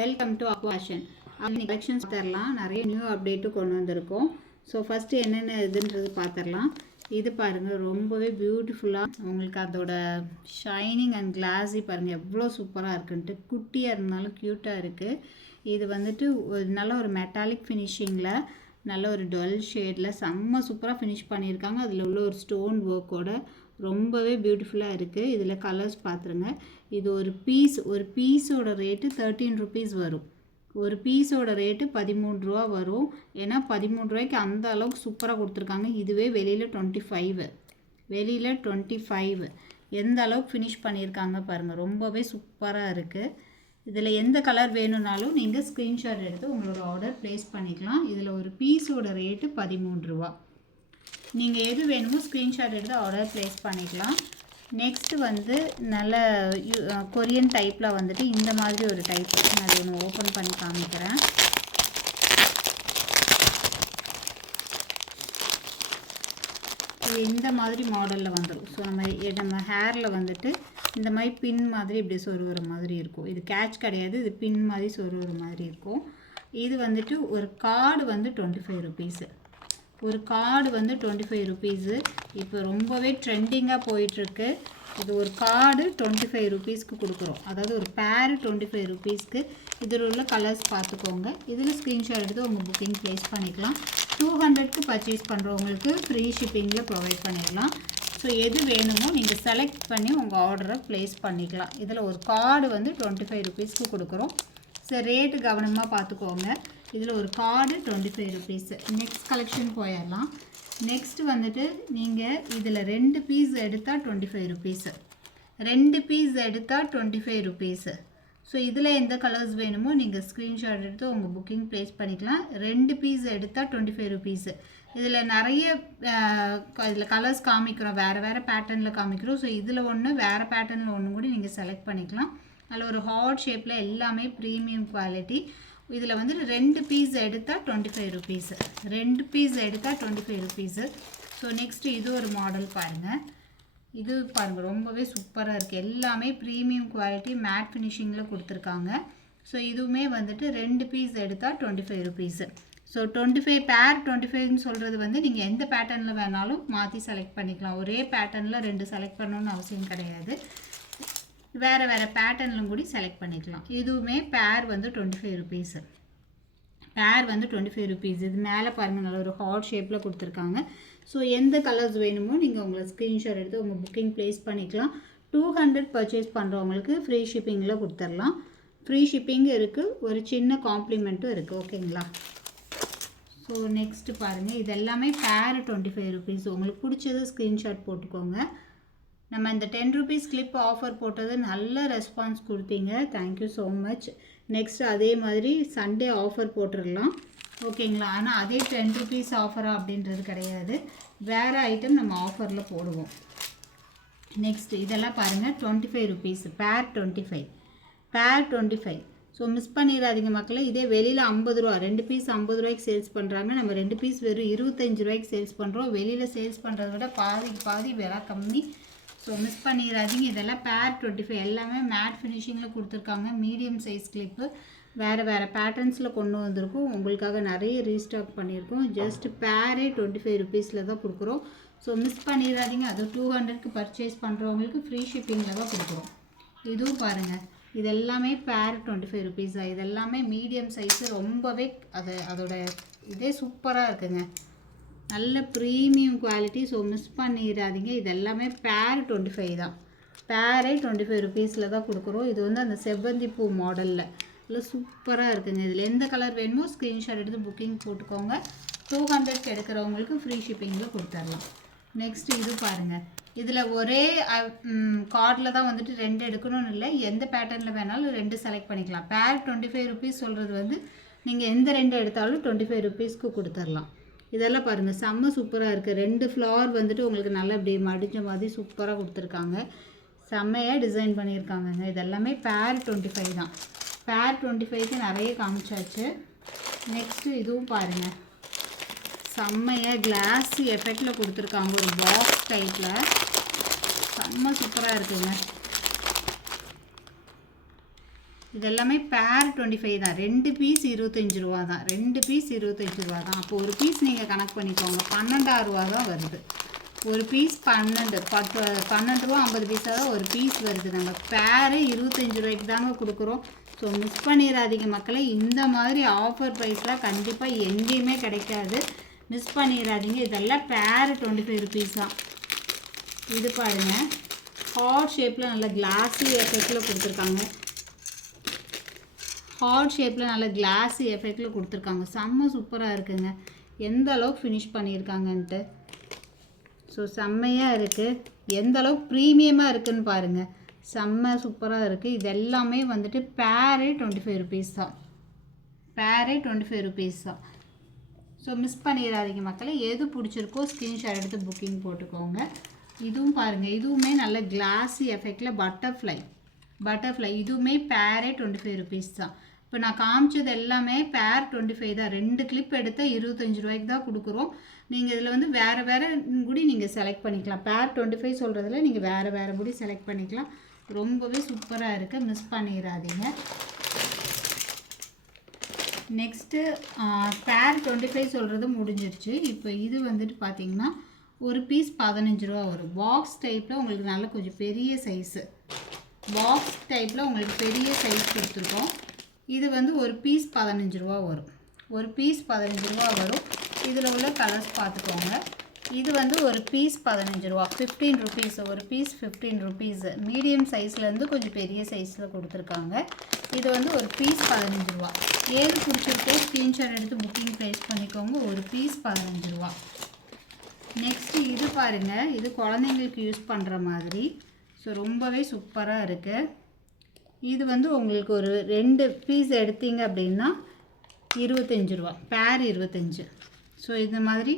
Welcome to அக்வாஷன். Collections தரலாம், நிறைய new update கொண்டு வந்திருக்கோம். ஸோ ஃபஸ்ட்டு என்னென்ன இதுன்றது பார்த்துடலாம். இது பாருங்கள், ரொம்பவே பியூட்டிஃபுல்லாக உங்களுக்கு அதோட ஷைனிங் அண்ட் கிளாஸி பாருங்கள் எவ்வளோ சூப்பராக இருக்குன்ட்டு. குட்டியாக இருந்தாலும் க்யூட்டாக இருக்குது. இது வந்துட்டு நல்ல ஒரு மெட்டாலிக் ஃபினிஷிங்கில் நல்ல ஒரு டுவெல் ஷேடில் செம்ம சூப்பராக ஃபினிஷ் பண்ணியிருக்காங்க. அதில் உள்ள ஒரு ஸ்டோன் ஒர்க்கோட ரொம்பவே பியூட்டிஃபுல்லாக இருக்குது. இதில் கலர்ஸ் பார்த்துருங்க. இது ஒரு பீஸோட ரேட்டு 13 ருபீஸ் வரும். ஒரு பீஸோட ரேட்டு 13 ரூபா வரும். ஏன்னா 13 ரூபாய்க்கு அந்த அளவுக்கு சூப்பராக கொடுத்துருக்காங்க. இதுவே வெளியில் 25 எந்த அளவுக்கு ஃபினிஷ் பண்ணியிருக்காங்க பாருங்கள், ரொம்பவே சூப்பராக இருக்குது. இதில் எந்த கலர் வேணும்னாலும் நீங்கள் ஸ்க்ரீன்ஷாட் எடுத்து உங்களோட ஆர்டர் ப்ளேஸ் பண்ணிக்கலாம். இதில் ஒரு பீஸோட ரேட்டு 13 ரூபா. நீங்கள் எது வேணுமோ ஸ்க்ரீன்ஷாட் எடுத்து ஆர்டர் ப்ளேஸ் பண்ணிக்கலாம். நெக்ஸ்ட்டு வந்து நல்ல கொரியன் டைப்பில் வந்துட்டு இந்த மாதிரி ஒரு டைப் நான் அது ஒன்று ஓப்பன் பண்ணி காமிக்கிறேன். இது இந்த மாதிரி மாடலில் வந்துடும். ஸோ நம்ம ஹேரில் வந்துட்டு இந்த மாதிரி பின் மாதிரி இப்படி சொருகிற மாதிரி இருக்கும். இது கேட்ச் கிடையாது, இது பின் மாதிரி சொருகிற மாதிரி இருக்கும். இது வந்துட்டு ஒரு கார்டு வந்து 25 ருபீஸு. ஒரு கார்டு வந்து 25 ருபீஸு. இப்போ ரொம்பவே ட்ரெண்டிங்காக போயிட்டுருக்கு. இது ஒரு கார்டு 25 ருபீஸ்க்கு கொடுக்குறோம். அதாவது ஒரு பேர் 25 ருபீஸ்க்கு. இதில் உள்ள கலர்ஸ் பார்த்துக்கோங்க. இதில் ஸ்க்ரீன்ஷாட் எடுத்து உங்கள் புக்கிங் ப்ளேஸ் பண்ணிக்கலாம். 200க்கு பர்ச்சேஸ் பண்ணுறவங்களுக்கு ஃப்ரீ ஷிப்பிங்கில் ப்ரொவைட் பண்ணிடலாம். ஸோ எது வேணுமோ நீங்கள் செலக்ட் பண்ணி உங்கள் ஆர்டரை ப்ளேஸ் பண்ணிக்கலாம். இதில் ஒரு கார்டு வந்து 25 ருபீஸ்க்கு கொடுக்குறோம். ஸோ ரேட்டு கவனமாக பார்த்துக்கோங்க. இதில் ஒரு கார்டு 25 ருபீஸு. நெக்ஸ்ட் கலெக்ஷன் போயிடலாம். நெக்ஸ்ட்டு வந்துட்டு நீங்கள் இதில் 2 பீஸ் எடுத்தால் 25 ருபீஸு. 2 பீஸ் எடுத்தால் 25 ருபீஸு. ஸோ இதில் எந்த கலர்ஸ் வேணுமோ நீங்கள் ஸ்க்ரீன்ஷாட் எடுத்து உங்கள் புக்கிங் ப்ளேஸ் பண்ணிக்கலாம். 2 பீஸ் எடுத்தால் 25 ருபீஸு. இதில் நிறைய இதில் கலர்ஸ் காமிக்கிறோம், வேறு பேட்டர்னில் காமிக்கிறோம். ஸோ இதில் ஒன்று வேறு பேட்டர்னில் ஒன்று கூட நீங்கள் செலக்ட் பண்ணிக்கலாம். அதில் ஒரு ஹார்ட் ஷேப்பில் எல்லாமே ப்ரீமியம் குவாலிட்டி. இதில் வந்து 2 பீஸ் எடுத்தால் 25 ருபீஸு. 2 பீஸ் எடுத்தால் 25 ருபீஸு. ஸோ நெக்ஸ்ட்டு இது ஒரு மாடல் பாருங்கள். இது பாருங்கள் ரொம்பவே சூப்பராக இருக்குது. எல்லாமே ப்ரீமியம் குவாலிட்டி மேட் ஃபினிஷிங்கில் கொடுத்துருக்காங்க. ஸோ இதுவுமே வந்துட்டு 2 பீஸ் எடுத்தால் 25 ருபீஸு. ஸோ 25 பேர் 25ன்னு சொல்கிறது வந்து நீங்கள் எந்த பேட்டர்னில் வேணாலும் மாற்றி செலக்ட் பண்ணிக்கலாம். ஒரே பேட்டர்னில் 2 செலக்ட் பண்ணணுன்னு அவசியம் கிடையாது. வேறு பேட்டர்னிலும் கூட செலக்ட் பண்ணிக்கலாம். இதுவுமே பேர் வந்து 25 ருபீஸு. பேர் வந்து 25 ருபீஸ். இது மேலே பாருங்கள் நல்ல ஒரு ஹார்ட் ஷேப்பில் கொடுத்துருக்காங்க. ஸோ எந்த கலர்ஸ் வேணுமோ நீங்கள் உங்களை ஸ்க்ரீன்ஷாட் எடுத்து உங்கள் புக்கிங் ப்ளேஸ் பண்ணிக்கலாம். 200 பர்ச்சேஸ் பண்ணுறவங்களுக்கு ஃப்ரீ ஷிப்பிங்கில் கொடுத்துடலாம். ஃப்ரீ ஷிப்பிங் இருக்குது, ஒரு சின்ன காம்ப்ளிமெண்ட்டும் இருக்குது. ஓகேங்களா? ஸோ நெக்ஸ்ட்டு பாருங்கள், இது எல்லாமே பேர் 25 ருபீஸ். உங்களுக்கு பிடிச்சது ஸ்க்ரீன்ஷாட் போட்டுக்கோங்க. நம்ம இந்த 10 ருபீஸ் கிளிப் ஆஃபர் போட்டது நல்ல ரெஸ்பான்ஸ் கொடுத்தீங்க. Thank you so much. நெக்ஸ்ட் அதே மாதிரி சண்டே ஆஃபர் போட்டுடலாம். ஓகேங்களா? ஆனால் அதே 10 ருபீஸ் ஆஃபரா அப்படின்றது கிடையாது, வேறு ஐட்டம் நம்ம ஆஃபரில் போடுவோம். நெக்ஸ்ட் இதெல்லாம் பாருங்கள் 25 ருபீஸ். பேர் 25. ஸோ மிஸ் பண்ணிடாதீங்க மக்களே. இதே வெளியில் 50 ரூபா, 2 பீஸ் 50 ரூபாய்க்கு சேல்ஸ் பண்ணுறாங்க. நம்ம 2 பீஸ் வெறும் 25 ரூபாய்க்கு சேல்ஸ் பண்ணுறோம். வெளியில் சேல்ஸ் பண்ணுறத விட பாதி விலை கம்மி. ஸோ மிஸ் பண்ணிடாதீங்க. இதெல்லாம் பேர் 25. எல்லாமே மேட் ஃபினிஷிங்கில் கொடுத்துருக்காங்க. மீடியம் சைஸ் கிளிப்பு வேறு பேட்டர்ன்ஸில் கொண்டு வந்திருக்கோம். உங்களுக்காக நிறைய ரீஸ்டாக் பண்ணியிருக்கோம். ஜஸ்ட் பேரே 25 ருபீஸில் தான் கொடுக்குறோம். ஸோ மிஸ் பண்ணிடாதீங்க. அது 200க்கு பர்ச்சேஸ் பண்ணுறவங்களுக்கு ஃப்ரீ ஷிப்பிங்கில் தான் கொடுக்குறோம். இதுவும் பாருங்கள், இது எல்லாமே பேர் 25 ருபீஸா. இது எல்லாமே மீடியம் சைஸு. ரொம்பவே அதோட இதே சூப்பராக இருக்குங்க. நல்ல ப்ரீமியம் குவாலிட்டி. ஸோ மிஸ் பண்ணிடாதீங்க. இது எல்லாமே பேர் 25 தான். பேரே 25 ருபீஸில் தான் கொடுக்குறோம். இது வந்து அந்த செவ்வந்தி பூ மாடலில் இல்லை சூப்பராக இருக்குங்க. இதில் எந்த கலர் வேணுமோ ஸ்க்ரீன்ஷாட் எடுத்து புக்கிங் போட்டுக்கோங்க. 200க்கு எடுக்கிறவங்களுக்கு ஃப்ரீ ஷிப்பிங்கில் கொடுத்துடலாம். நெக்ஸ்ட் இது பாருங்கள். இதில் ஒரே கார்டில் தான் வந்துட்டு 2 எடுக்கணும்னு இல்லை, எந்த பேட்டர்னில் வேணாலும் 2 செலக்ட் பண்ணிக்கலாம். பேர் 25 ருபீஸ் சொல்கிறது வந்து நீங்கள் எந்த 2 எடுத்தாலும் 25 ருபீஸ்க்கு கொடுத்துடலாம். இதெல்லாம் பாருங்கள் செம்ம சூப்பராக இருக்குது. 2 ஃப்ளவர் வந்துட்டு உங்களுக்கு நல்லா இப்படி மடிஞ்ச மாதிரி சூப்பராக கொடுத்துருக்காங்க. செம்மையாக டிசைன் பண்ணியிருக்காங்கங்க. இதெல்லாமே பேர் 25 தான். பேர் 25க்கு நிறைய காமிச்சாச்சு. நெக்ஸ்ட்டு இதுவும் பாருங்கள், செம்மையாக கிளாஸி எஃபெக்டில் கொடுத்துருக்காங்க. ஒரு பாக்ஸ் டைப்பில் செம்ம சூப்பராக இருக்குங்க. இது எல்லாமே பேர் 25 தான். 2 பீஸ் 25 ரூபா தான். 2 பீஸ் 25 ரூபா தான். அப்போ ஒரு பீஸ் நீங்கள் கணக்கு பண்ணிக்கோங்க, 12 ரூபா தான் வருது. ஒரு பீஸ் 12 ரூபா 50 பைசா தான் ஒரு பீஸ் வருது. நம்ம பேரு 25 ரூபாய்க்கு தாங்க கொடுக்குறோம். ஸோ மிஸ் பண்ணிடாதீங்க மக்களே. இந்த மாதிரி ஆஃபர் ப்ரைஸ்லாம் கண்டிப்பாக எங்கேயுமே கிடைக்காது. மிஸ் பண்ணிடாதீங்க. இதெல்லாம் பேர் 25 ருபீஸ் தான். இது பாருங்கள், ஹார்ட் ஷேப்பில் நல்ல கிளாஸி எஃபெக்டில் கொடுத்துருக்காங்க. ஹார்ட் ஷேப்பில் நல்ல கிளாஸி எஃபெக்டில் கொடுத்துருக்காங்க. செம்ம சூப்பராக இருக்குங்க. எந்த அளவுக்கு ஃபினிஷ் பண்ணியிருக்காங்கன்ட்டு. ஸோ செம்மையாக இருக்குது. எந்த அளவுக்கு ப்ரீமியமாக இருக்குதுன்னு பாருங்கள். செம்ம சூப்பராக இருக்குது. இது எல்லாமே வந்துட்டு பேரே 25 ருபீஸ் தான். பேரே 25 ருபீஸ் தான். ஸோ மிஸ் பண்ணிடாதீங்க மக்களே. எது பிடிச்சிருக்கோ ஸ்க்ரீன்ஷாட் எடுத்து புக்கிங் போட்டுக்கோங்க. இதுவும் பாருங்கள், இதுவுமே நல்ல கிளாஸி எஃபெக்டில் பட்டர்ஃப்ளை இதுவுமே பேரே 25 ருபீஸ் தான். இப்போ நான் காமிச்சது எல்லாமே பேர் 25 தான். 2 கிளிப் எடுத்து 25 ரூபாய்க்கு தான் கொடுக்குறோம். நீங்கள் இதில் வந்து வேறு வேறு கூடி நீங்கள் செலக்ட் பண்ணிக்கலாம். பேர் 25 சொல்கிறதுல நீங்கள் வேறு கூடி செலக்ட் பண்ணிக்கலாம். ரொம்பவே சூப்பராக இருக்குது. மிஸ் பண்ணிடாதீங்க. நெக்ஸ்ட்டு பேர் 25 சொல்கிறது முடிஞ்சிருச்சு. இப்போ இது வந்துட்டு பார்த்திங்கன்னா ஒரு பீஸ் 15 ரூபா வரும். பாக்ஸ் டைப்பில் உங்களுக்கு நல்ல கொஞ்சம் பெரிய சைஸு. பாக்ஸ் டைப்பில் உங்களுக்கு பெரிய சைஸ் கொடுத்துருக்கோம். இது வந்து ஒரு பீஸ் 15 ரூபா வரும். ஒரு பீஸ் 15 ரூபா வரும். இதில் உள்ள கலர்ஸ் பார்த்துக்கோங்க. இது வந்து ஒரு பீஸ் 15 ரூபா, 15 ருபீஸ். ஒரு பீஸ் 15 ருபீஸ். மீடியம் சைஸ்லேருந்து கொஞ்சம் பெரிய சைஸில் கொடுத்துருக்காங்க. இது வந்து ஒரு பீஸ் 15 ரூபா. ஏது பிடிச்சிருக்கோ ஸ்க்ரீன்ஷாட் எடுத்து புக்கிங் ப்ளேஸ் பண்ணிக்கோங்க. ஒரு பீஸ் 15 ரூபா. நெக்ஸ்ட்டு இது பாருங்கள், இது குழந்தைங்களுக்கு யூஸ் பண்ணுற மாதிரி. ஸோ ரொம்பவே சூப்பராக இருக்குது. இது வந்து உங்களுக்கு ஒரு 2 பீஸ் எடுத்தீங்க அப்படின்னா 25 ரூபா. பேர் 25. ஸோ இந்த மாதிரி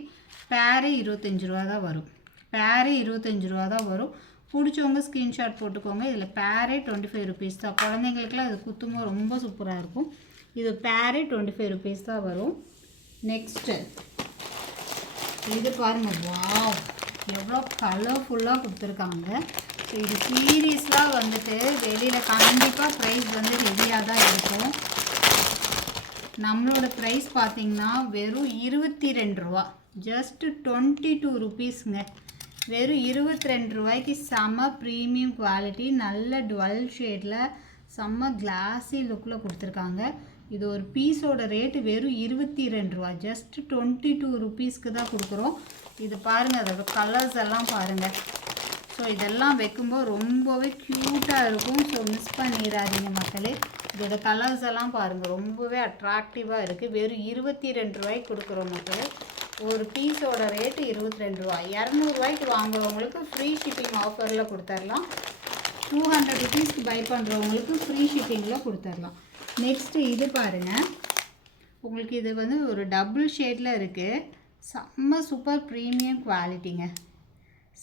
பேரே 25 ரூபா தான் வரும். பேரே 25 ரூபா தான் வரும். பிடிச்சவங்க ஸ்க்ரீன்ஷாட் போட்டுக்கோங்க. இதில் பேரே 25 ருபீஸ் தான். குழந்தைங்களுக்குலாம் இது குத்துமோ ரொம்ப சூப்பராக இருக்கும். இது பேரே 25 ருபீஸ் தான் வரும். நெக்ஸ்ட்டு இது பாருங்கள், வாவ் எவ்வளோ கலர்ஃபுல்லாக கொடுத்துருக்காங்க. ஸோ இது சீரீஸ்லாம் வந்துட்டு வெளியில் கண்டிப்பாக ப்ரைஸ் வந்து ஹெவியாக தான் இருக்கும். நம்மளோட ப்ரைஸ் பார்த்திங்கன்னா வெறும் 22 ரூபா. ஜஸ்ட்டு 22 ருபீஸுங்க. வெறும் 22 ரூபாய்க்கு செம்ம ப்ரீமியம் குவாலிட்டி, நல்ல டுவெல் ஷேடில் செம்ம கிளாஸி லுக்கில் கொடுத்துருக்காங்க. இது ஒரு பீஸோட ரேட்டு வெறும் 22 ரூபா. ஜஸ்ட் 22 ருபீஸ்க்கு தான் கொடுக்குறோம். இது பாருங்கள், அதோட கலர்ஸ் எல்லாம் பாருங்கள். ஸோ இதெல்லாம் வைக்கும்போது ரொம்பவே க்யூட்டாக இருக்கும். ஸோ மிஸ் பண்ணிடாதீங்க மக்களே. இதோட கலர்ஸ் எல்லாம் பாருங்கள், ரொம்பவே அட்ராக்டிவாக இருக்குது. வெறும் 22 ரூபாய்க்கு கொடுக்குறோம் மக்களே. ஒரு பீஸோட ரேட்டு 22 ரூபா. 200 ரூபாய்க்கு வாங்குறவங்களுக்கு ஃப்ரீ ஷிப்பிங் ஆஃபரில் கொடுத்துர்லாம். 200 ருபீஸ்க்கு பை பண்ணுறவங்களுக்கு ஃப்ரீ ஷிப்பிங்கில் கொடுத்துர்லாம். நெக்ஸ்ட்டு இது பாருங்கள், உங்களுக்கு இது வந்து ஒரு டபுள் ஷேடில் இருக்குது. செம்ம சூப்பர் ப்ரீமியம் குவாலிட்டிங்க.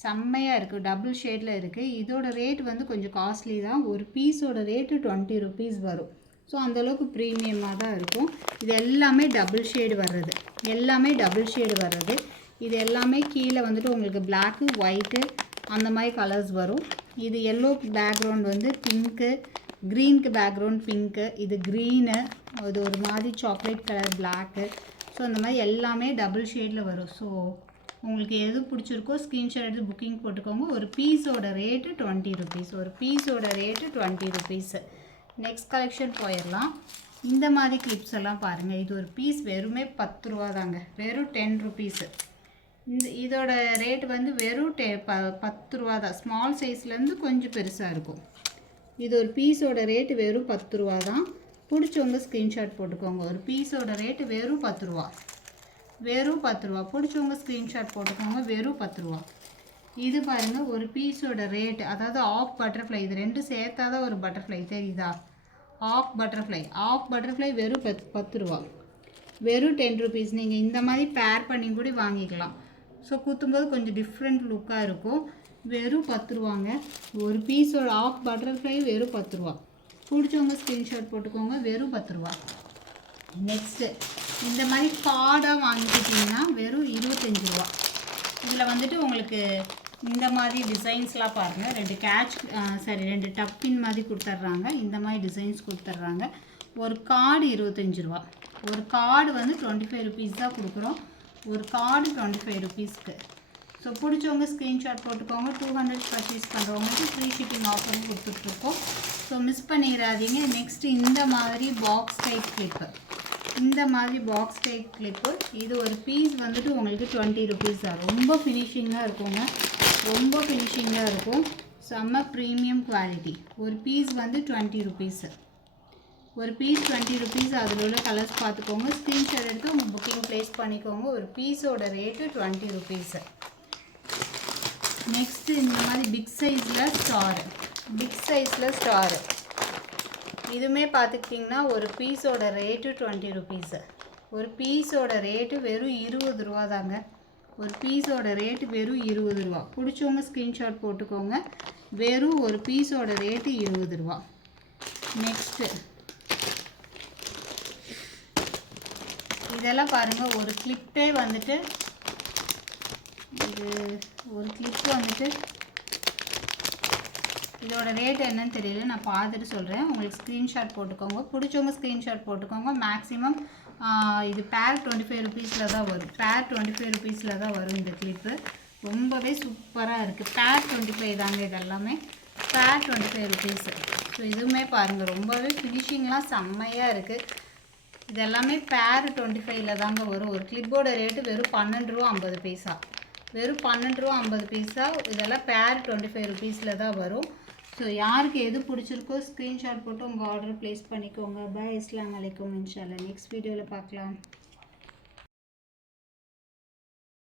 செம்மையாக இருக்குது. டபுள் ஷேடில் இருக்குது. இதோட ரேட் வந்து கொஞ்சம் காஸ்ட்லி தான். ஒரு பீஸோட ரேட்டு 20 ருபீஸ் வரும். ஸோ அந்தளவுக்கு ப்ரீமியமாக தான் இருக்கும். இது எல்லாமே டபுள் ஷேடு வர்றது. இது எல்லாமே கீழே வந்துட்டு உங்களுக்கு பிளாக்கு, ஒயிட்டு அந்த மாதிரி கலர்ஸ் வரும். இது எல்லோ பேக்ரவுண்ட் வந்து பிங்க்கு, க்ரீனுக்கு பேக்ரவுண்ட் பிங்க்கு, இது க்ரீனு, இது ஒரு மாதிரி சாக்லேட் கலர் பிளாக்கு. ஸோ அந்த மாதிரி எல்லாமே டபுள் ஷேடில் வரும். ஸோ உங்களுக்கு எது பிடிச்சிருக்கோ ஸ்க்ரீன்ஷாட் எடுத்து புக்கிங் போட்டுக்கோங்க. ஒரு பீஸோட ரேட்டு 20 ருபீஸ். ஒரு பீஸோட ரேட்டு 20 ருபீஸு. நெக்ஸ்ட் கலெக்ஷன் போயிடலாம். இந்த மாதிரி கிளிப்ஸ் எல்லாம் பாருங்கள். இது ஒரு பீஸ் வெறுமே 10 ரூபா தாங்க. வெறும் 10 ருபீஸு. இதோட ரேட் வந்து வெறும் 10 ரூபா தான். ஸ்மால் சைஸ்லேருந்து கொஞ்சம் பெருசாக இருக்கும். இது ஒரு பீஸோட ரேட்டு வெறும் 10 ரூபா தான். பிடிச்சவங்க ஸ்க்ரீன்ஷாட் போட்டுக்கோங்க. ஒரு பீஸோட ரேட்டு வெறும் 10 ரூபா. பிடிச்சவங்க ஸ்க்ரீன்ஷாட் போட்டுக்கோங்க. வெறும் 10 ரூபா. இது பாருங்கள், ஒரு பீஸோட ரேட்டு, அதாவது ஆஃப் பட்டர்ஃப்ளை, இது ரெண்டும் சேர்த்தா தான் ஒரு பட்டர்ஃப்ளை தெரியுதா? ஆஃப் பட்டர்ஃப்ளை வெறும் 10 ரூபா. வெறும் 10 ருபீஸ். நீங்கள் இந்த மாதிரி பேர் பண்ணி கூட வாங்கிக்கலாம். ஸோ குத்தும்போது கொஞ்சம் டிஃப்ரெண்ட் லுக்காக இருக்கும். வெறும் 10 ரூபாங்க. ஒரு பீஸோட ஆஃப் பட்டர்ஃப்ளை வெறும் 10 ரூபா. பிடிச்சவங்க ஸ்க்ரீன்ஷாட் போட்டுக்கோங்க. வெறும் 10 ரூபா. நெக்ஸ்ட்டு இந்த மாதிரி கார்டாக வாங்கிக்கிட்டிங்கன்னா வெறும் 25 ரூபா. இதில் வந்துட்டு உங்களுக்கு இந்த மாதிரி டிசைன்ஸ்லாம் பாருங்கள். 2 டப் பின் மாதிரி கொடுத்துட்றாங்க. இந்த மாதிரி டிசைன்ஸ் கொடுத்துட்றாங்க. ஒரு கார்டு 25 ரூபா. ஒரு கார்டு வந்து 25 ருபீஸ் தான் கொடுக்குறோம். ஒரு கார்டு 25 ருபீஸ்க்கு. ஸோ பிடிச்சவங்க ஸ்க்ரீன்ஷாட் போட்டுக்கோங்க. 200 பர்ச்சேஸ் பண்ணுறவங்களுக்கு ஃப்ரீ ஷிப்பிங் ஆஃபரும் கொடுத்துட்ருக்கோம். ஸோ மிஸ் பண்ணிடாதீங்க. நெக்ஸ்ட்டு இந்த மாதிரி பாக்ஸ் டைப் கிளிப்பு. இந்த மாதிரி பாக்ஸ் டைப் கிளிப்பு இது ஒரு பீஸ் வந்துட்டு உங்களுக்கு 20 ருபீஸ் தான். ரொம்ப ஃபினிஷிங்காக இருக்குங்க. ரொம்ப ஃபினிஷிங்காக இருக்கும். செம்ம ப்ரீமியம் குவாலிட்டி. ஒரு பீஸ் வந்து 20 ருபீஸு. ஒரு பீஸ் 20 ருபீஸ். அதில் உள்ள கலர்ஸ் பார்த்துக்கோங்க. ஸ்க்ரீன்ஷாட் எடுத்து உங்கள் புக்கிங் ப்ளேஸ் பண்ணிக்கோங்க. ஒரு பீஸோட ரேட்டு 20 ருபீஸு. நெக்ஸ்ட்டு இந்த மாதிரி பிக் சைஸில் ஸ்டாரு. இதுவுமே பார்த்துக்கிட்டிங்கன்னா ஒரு பீஸோட ரேட்டு 20 ருபீஸு. ஒரு பீஸோட ரேட்டு வெறும் 20 ரூபா தாங்க. ஒரு பீஸோட ரேட்டு வெறும் 20 ரூபா. பிடிச்சவங்க ஸ்க்ரீன்ஷாட் போட்டுக்கோங்க. வெறும் ஒரு பீஸோட ரேட்டு 20 ரூபா. நெக்ஸ்ட்டு இதெல்லாம் பாருங்கள். ஒரு கிளிப்பே வந்துட்டு இதோட ரேட் என்னன்னு தெரியல. நான் பார்த்துட்டு சொல்கிறேன். உங்களுக்கு ஸ்க்ரீன்ஷாட் போட்டுக்கோங்க. பிடிச்சவங்க ஸ்க்ரீன்ஷாட் போட்டுக்கோங்க. மேக்ஸிமம் இது பேர் 25 ருபீஸில் தான் வரும். பேர் 25 ருபீஸில் தான் வரும் இந்த கிளிப்பு. ரொம்பவே சூப்பராக இருக்குது. பேர் 25 தாங்க. இதெல்லாமே பேர் 25 ருபீஸு. ஸோ இதுவுமே பாருங்கள் ரொம்பவே ஃபினிஷிங்லாம் செம்மையாக இருக்குது. இதெல்லாமே பேர் 25ல் தாங்க வரும். ஒரு கிளிப்போட ரேட்டு வெறும் 12 ரூபா 50 பைசா. வெறும் 12 ரூபா 50 பைசா. இதெல்லாம் பேர் 25 ருபீஸில் தான் வரும். ஸோ யாருக்கு எது பிடிச்சிருக்கோ ஸ்க்ரீன்ஷாட் போட்டு உங்கள் ஆர்டர் ப்ளேஸ் பண்ணிக்கோங்க. பாய். அஸ்ஸலாமு அலைக்கும். இன்ஷால்லா நெக்ஸ்ட் வீடியோவில் பார்க்கலாம்.